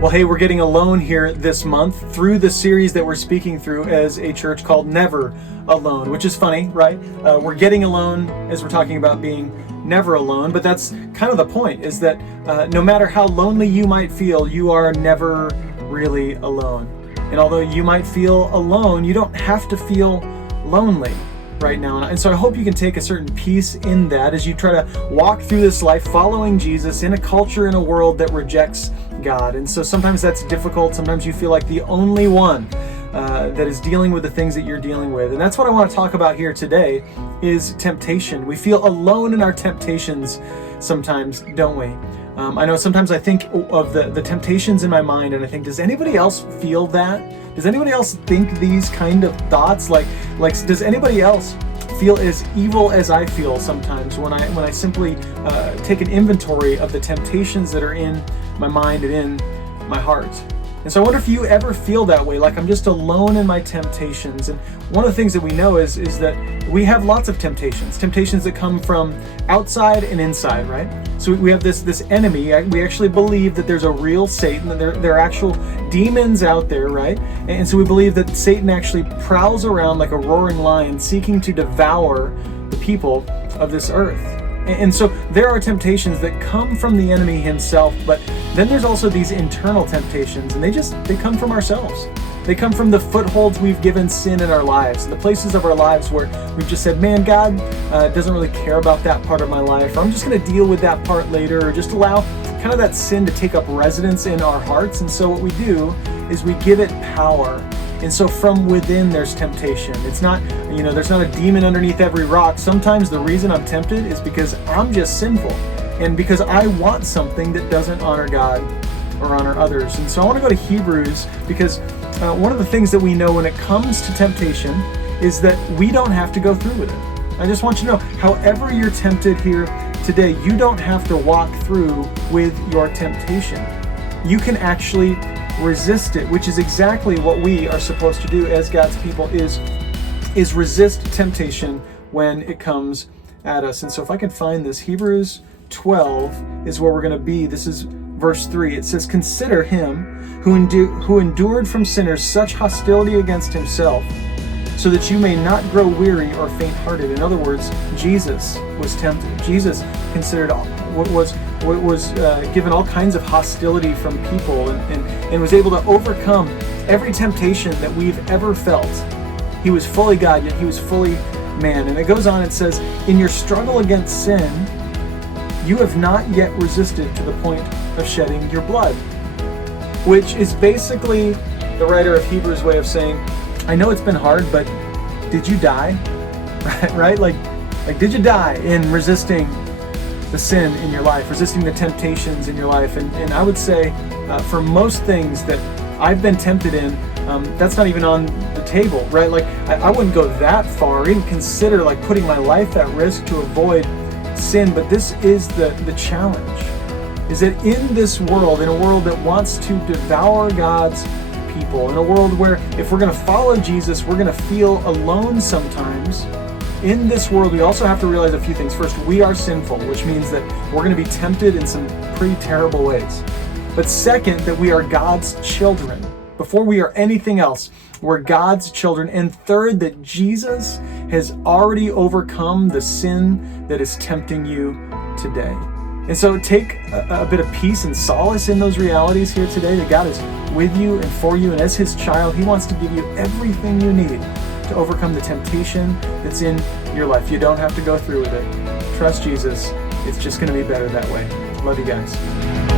Well, hey, we're getting alone here this month through the series that we're speaking through as a church called Never Alone, which is funny, right? We're getting alone as we're talking about being never alone, but that's kind of the point, is that no matter how lonely you might feel, you are never really alone. And although you might feel alone, you don't have to feel lonely right now. And so I hope you can take a certain peace in that as you try to walk through this life following Jesus in a culture, in a world that rejects God. And so sometimes that's difficult. Sometimes you feel like the only one that is dealing with the things that you're dealing with. And that's what I want to talk about here today is temptation. We feel alone in our temptations sometimes, don't we? I know sometimes I think of the temptations in my mind and I think, does anybody else feel that? Does anybody else think these kind of thoughts? Like does anybody else feel as evil as I feel sometimes when I simply take an inventory of the temptations that are in my mind and in my heart? And so I wonder if you ever feel that way, like I'm just alone in my temptations. And one of the things that we know is that we have lots of temptations that come from outside and inside, right? So we have this enemy. We actually believe that there's a real Satan, that there are actual demons out there, right? And so we believe that Satan actually prowls around like a roaring lion seeking to devour the people of this earth. And so there are temptations that come from the enemy himself, but then there's also these internal temptations, and they come from ourselves. They come from the footholds we've given sin in our lives, the places of our lives where we've just said, man, God doesn't really care about that part of my life, or I'm just going to deal with that part later, or just allow kind of that sin to take up residence in our hearts. And so what we do is we give it power. And so from within there's temptation. It's not, there's not a demon underneath every rock. Sometimes the reason I'm tempted is because I'm just sinful and because I want something that doesn't honor God or honor others. And so I want to go to Hebrews because one of the things that we know when it comes to temptation is that we don't have to go through with it. I just want you to know, however you're tempted here today, you don't have to walk through with your temptation. You can actually resist it, which is exactly what we are supposed to do as God's people, is resist temptation when it comes at us. And so if I can find this, Hebrews 12 is where we're going to be. This is verse 3. It says, consider him who endured from sinners such hostility against himself, so that you may not grow weary or faint-hearted. In other words, Jesus was tempted. Jesus considered was given all kinds of hostility from people and was able to overcome every temptation that we've ever felt. He was fully God, yet he was fully man. And it goes on and says, in your struggle against sin, you have not yet resisted to the point of shedding your blood. Which is basically the writer of Hebrews' way of saying, I know it's been hard, but did you die? Right? Like did you die in resisting the sin in your life, resisting the temptations in your life? And I would say for most things that I've been tempted in, that's not even on the table, right? Like I wouldn't go that far or even consider like putting my life at risk to avoid sin. But this is the challenge, is that in this world, in a world that wants to devour God's people, in a world where if we're going to follow Jesus, we're going to feel alone sometimes. In this world, we also have to realize a few things. First, we are sinful, which means that we're going to be tempted in some pretty terrible ways. But second, that we are God's children. Before we are anything else, we're God's children. And third, that Jesus has already overcome the sin that is tempting you today. And so take a bit of peace and solace in those realities here today, that God is with you and for you. And as his child, he wants to give you everything you need to overcome the temptation that's in your life. You don't have to go through with it. Trust Jesus. It's just going to be better that way. Love you guys.